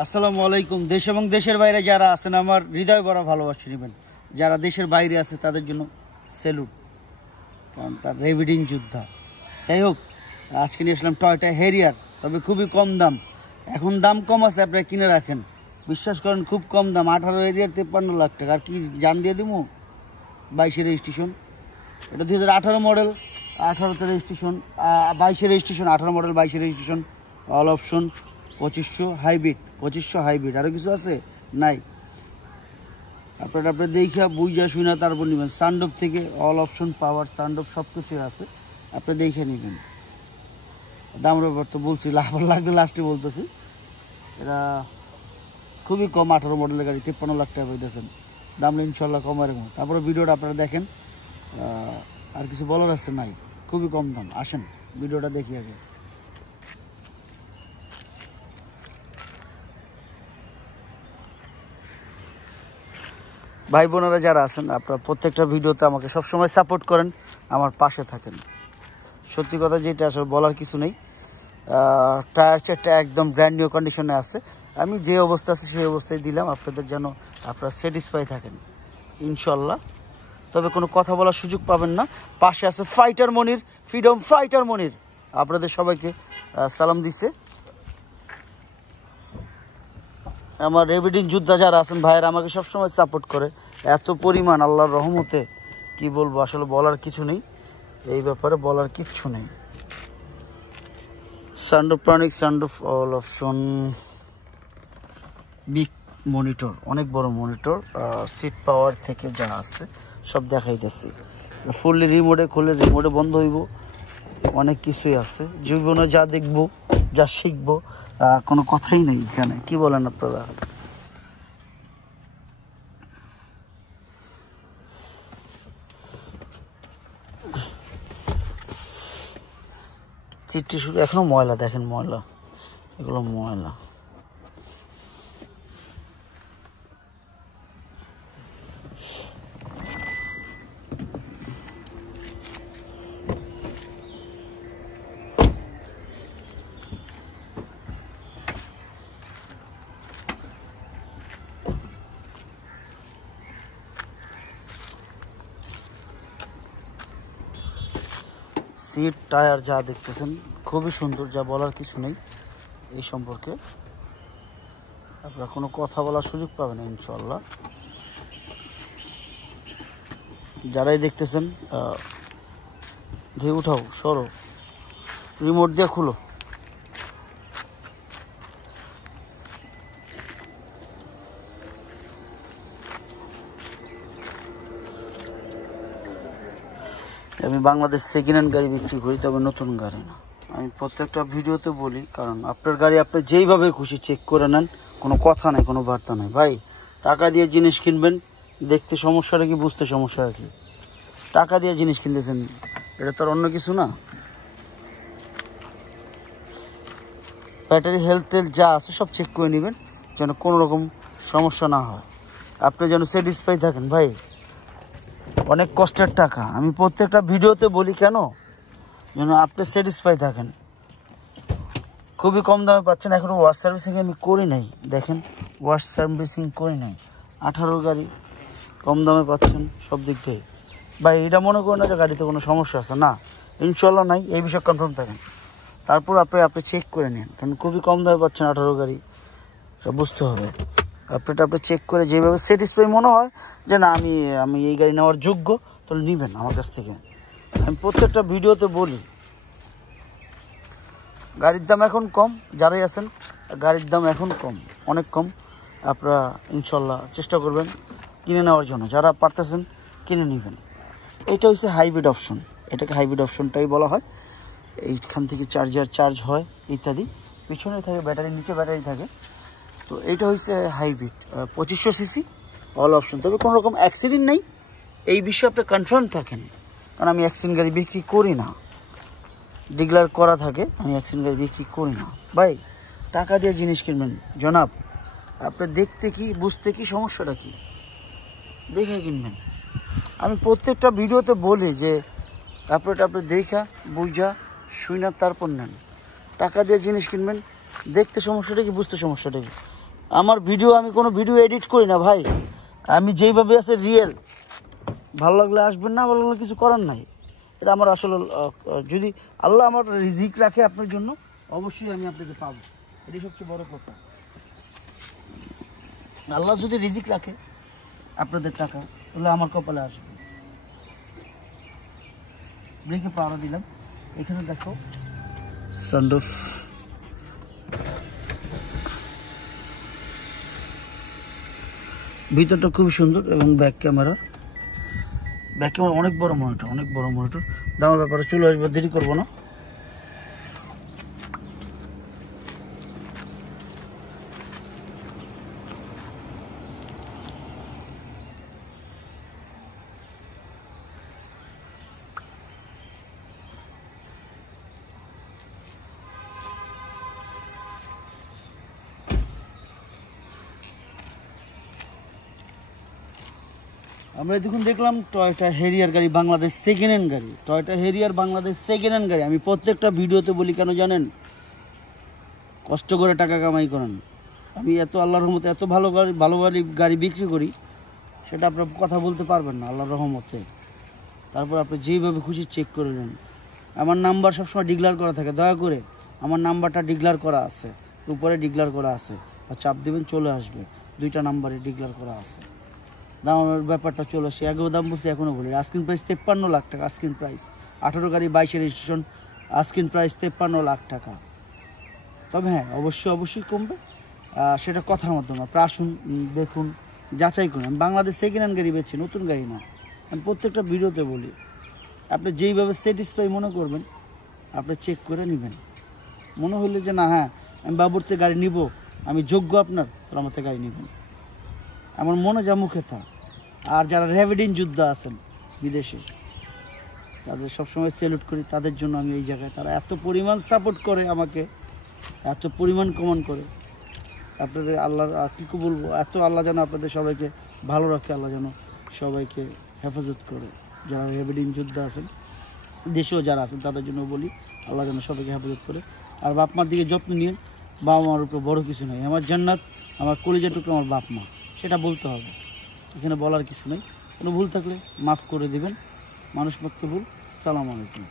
আসসালামু আলাইকুম। দেশ এবং দেশের বাইরে যারা আছেন আমার হৃদয় ভরা ভালোবাসা নেবেন। যারা দেশের বাইরে আছে তাদের জন্য স্যালুট, কারণ তার রেভিডিং যোদ্ধা। যাই হোক, আজকে নিয়ে আসলাম টয়োটা হেরিয়ার, তবে খুবই কম দাম। এখন দাম কম আছে, আপনারা কিনে রাখেন। বিশ্বাস করেন খুব কম দাম, 18 হেরিয়ার 53 লাখ টাকা। আর কি জান দিয়ে দিব? 22 রেজিস্ট্রেশন, এটা 2018 মডেল, 18তে registration, 22 registration, 18 model 22 registration, all option, 2500 hybrid. আরও কিছু আছে নাই, আপনারা দেখা বুঝা শুনে তারপর নেবেন। সানডোভ থেকে অল অপশন, পাওয়ার, সানডোভ সব কিছুই আছে, আপনি দেখে নেবেন। দামের ব্যাপার তো বলছি, লাভ লাগলে লাস্টে বলতেছি। এটা খুবই কম, 18 মডেলের গাড়ি 53 লাখ টাকা পাইতেছেন। দাম ইনশাল্লাহ কম এরকম। তারপরে ভিডিওটা আপনারা দেখেন, আর কিছু বলার আছে নাই, খুবই কম দাম। আসেন ভিডিওটা দেখি আগে। ভাই বোনেরা যারা আছেন, আপনারা প্রত্যেকটা ভিডিওতে আমাকে সবসময় সাপোর্ট করেন, আমার পাশে থাকেন। সত্যি কথা যেটা আসলে বলার কিছু নেই। টায়ার চেটটা একদম ব্র্যান্ড নিউ কন্ডিশনে আছে। আমি যে অবস্থা আছে সেই অবস্থায় দিলাম আপনাদের, যেন আপনারা স্যাটিসফাই থাকেন ইনশাল্লাহ। তবে কোনো কথা বলার সুযোগ পাবেন না। পাশে আছে ফাইটার মনির, ফ্রিডম ফাইটার মনির, আপনাদের সবাইকে সালাম দিচ্ছে। আমার রেভিডিং যোদ্ধা যারা আছেন ভাইয়েরা আমাকে সবসময় সাপোর্ট করে, এত পরিমাণ, আল্লাহর রহমতে কি বলবো, আসলে বলার কিছু নেই। এই ব্যাপারে বলার কিচ্ছু নেই। Sunroof tonic, sunroof all option, big monitor, অনেক বড় মনিটর, সিট পাওয়ার থেকে যা আছে সব দেখাইতেছি। ফুললি রিমোটে খুলে রিমোটে বন্ধ হইব, অনেক কিছুই আছে। জীবনে যা দেখবো, যা শিখবো, কোনো কথাই নেই এখানে। কি বলেন আপনারা? চিঠি শুরু এখনো ময়লা, দেখেন ময়লা, এগুলো ময়লা। সিট টায়ার যা দেখতেছেন খুবই সুন্দর, যা বলার কিছু নেই এই সম্পর্কে। আপনারা কোনো কথা বলার সুযোগ পাবেন না ইনশাল্লাহ। যারাই দেখতেছেন, দিয়ে উঠাও, সরো, রিমোট দিয়ে খুলো। আমি বাংলাদেশ সেকেন্ড হ্যান্ড গাড়ি বিক্রি করি, তবে নতুন গাড়ি না। আমি প্রত্যেকটা ভিডিওতে বলি, কারণ আপনার গাড়ি আপনি যেইভাবে খুশি চেক করে নেন, কোনো কথা নাই, কোনো বার্তা নাই। ভাই, টাকা দিয়ে জিনিস কিনবেন, দেখতে সমস্যাটা কি, বুঝতে সমস্যা কি? টাকা দিয়ে জিনিস কিনতেছেন, এটা তো আর অন্য কিছু না। ব্যাটারি হেলথ যা আছে সব চেক করে নেবেন, যেন কোনো রকম সমস্যা না হয়, আপনি যেন স্যাটিসফাই থাকেন। ভাই, অনেক কষ্টের টাকা, আমি প্রত্যেকটা ভিডিওতে বলি কেন, যেন আপনি স্যাটিসফাই থাকেন। খুবই কম দামে পাচ্ছেন। এখনও ওয়াশ সার্ভিসিং আমি করি নাই, দেখেন ওয়াশ সার্ভিসিং করি নাই। 18 গাড়ি কম দামে পাচ্ছেন সব দিক থেকে। ভাই, এটা মনে করেন না যে গাড়িতে কোনো সমস্যা আছে, না, ইনশাল্লাহ নাই, এই বিষয়ে কনফার্ম থাকেন। তারপর আপনি চেক করে নিন, কারণ খুবই কম দামে পাচ্ছেন 18 গাড়ি, সব বুঝতে হবে। আপনি চেক করে যেভাবে স্যাটিসফাই মনে হয় যে না, আমি এই গাড়ি নেওয়ার যোগ্য, তাহলে নেবেন আমার কাছ থেকে। আমি প্রত্যেকটা ভিডিওতে বলি, গাড়ির দাম এখন কম, যারাই আছেন গাড়ির দাম এখন কম, অনেক কম। আপনারা ইনশাল্লাহ চেষ্টা করবেন কিনে নেওয়ার জন্য, যারা পারতেছেন কিনে নেবেন। এটা হচ্ছে হাইব্রিড অপশন, এটাকে হাইব্রিড অপশনটাই বলা হয়। এইখান থেকে চার্জ হয় ইত্যাদি, পিছনে থাকে ব্যাটারি, নিচে ব্যাটারি থাকে। তো এইটা হচ্ছে হাইব্রিড, 2500 সিসি, অল অপশন। তবে কোনো রকম অ্যাক্সিডেন্ট নেই, এই বিষয়ে আপনি কনফার্ম থাকেন, কারণ আমি অ্যাক্সিডেন্ট গাড়ি বিক্রি করি না, ডিক্লেয়ার করা থাকে, আমি অ্যাক্সিডেন্ট গাড়ি বিক্রি করি না। ভাই, টাকা দিয়ে জিনিস কিনবেন জনাব, আপনি দেখতে কি, বুঝতে কি, সমস্যাটা কি, দেখে কিনবেন। আমি প্রত্যেকটা ভিডিওতে বলি যে আপনি দেখা বুঝা শুইনা তারপর নেন। টাকা দিয়ে জিনিস কিনবেন, দেখতে সমস্যাটা কি, বুঝতে সমস্যাটা কি, আমার ভিডিও, আমি কোনো ভিডিও এডিট করি না ভাই, আমি যেইভাবে আছে রিয়েল। ভালো লাগলে আসবেন, না ভালো লাগলে কিছু করার নাই। এটা আমার আসলে যদি আল্লাহ আমার রিজিক রাখে আপনার জন্য, অবশ্যই আমি আপনাকে পাবো, এটাই সবচেয়ে বড় কথা। আল্লাহ যদি রিজিক রাখে আপনাদের টাকা, তাহলে আমার কপালে আসবে। ব্রেকে পাওয়া দিলাম, এখানে দেখো সানরুফ, ভিতরটা খুব সুন্দর এবং ব্যাক ক্যামেরা অনেক বড় মনিটর, দামের ব্যাপারে চলে আসবে, দেরি করবো না। আমরা দেখুন দেখলাম টয়োটা হেরিয়ার গাড়ি, বাংলাদেশ সেকেন্ড হ্যান্ড গাড়ি, Toyota Harrier Bangladesh second hand গাড়ি। আমি প্রত্যেকটা ভিডিওতে বলি, কেন জানেন? কষ্ট করে টাকা কামাই করেন। আমি এত আল্লাহর রহমতে এত ভালো গাড়ি বিক্রি করি, সেটা আপনার কথা বলতে পারবেন না আল্লাহর রহমতে। তারপর আপনি যেইভাবে খুশি চেক করে নেন। আমার নাম্বার সবসময় ডিক্লেয়ার করা থাকে, দয়া করে আমার নাম্বারটা ডিক্লেয়ার করা আছে, উপরে ডিক্লেয়ার করা আছে, আর চাপ দেবেন চলে আসবে, 2টা নাম্বারে ডিক্লেয়ার করা আছে। দামের ব্যাপারটা চলে আসে, আগেও দাম বলছি এখনও বলি। আস্কিং প্রাইস 53 লাখ টাকা, আস্কিং প্রাইস 18 গাড়ি 22 রেজিস্ট্রেশন, আস্কিং প্রাইস 53 লাখ টাকা। তবে হ্যাঁ, অবশ্যই কমবে, সেটা কথার মাধ্যমে। আপনারা আসুন, দেখুন, যাচাই করুন। আমি বাংলাদেশ সেকেন্ড হ্যান্ড গাড়ি বেচছি, নতুন গাড়ি না। আমি প্রত্যেকটা ভিডিওতে বলি, আপনি যেইভাবে স্যাটিসফাই মনে করবেন আপনি চেক করে নেবেন। মনে হলে যে না, হ্যাঁ আমি বাবুর থেকে গাড়ি নিব, আমি যোগ্য আপনার, তাহলে আমার থেকে গাড়ি নেবেন। আমার মনে যা মুখে থা। আর যারা র্যাভিডিন যোদ্ধা আছেন বিদেশে, তাদের সবসময় স্যালুট করি, তাদের জন্য আমি এই জায়গায়। তারা এত পরিমাণ সাপোর্ট করে আমাকে, এত পরিমাণ কমেন্ট করে। আপনাদের আল্লাহর কী বলবো, এত আল্লাহ যেন আপনাদের সবাইকে ভালো রাখে, আল্লাহ যেন সবাইকে হেফাজত করে। যারা র্যাভিডিন যোদ্ধা আছেন, দেশেও যারা আছেন, তাদের জন্য বলি আল্লাহ যেন সবাইকে হেফাজত করে। আর বাপ মার দিকে যত্ন নিয়ে, বাবা মার উপরে বড় কিছু নয়। আমার জান্নাত, আমার কলিজার টুকরো আমার বাপ মা, সেটা বলতে হবে। এখানে বলার কিছু নেই। কোনো ভুল থাকলে মাফ করে দেবেন, মানুষ মাত্র ভুল। সালাম আলাইকুম।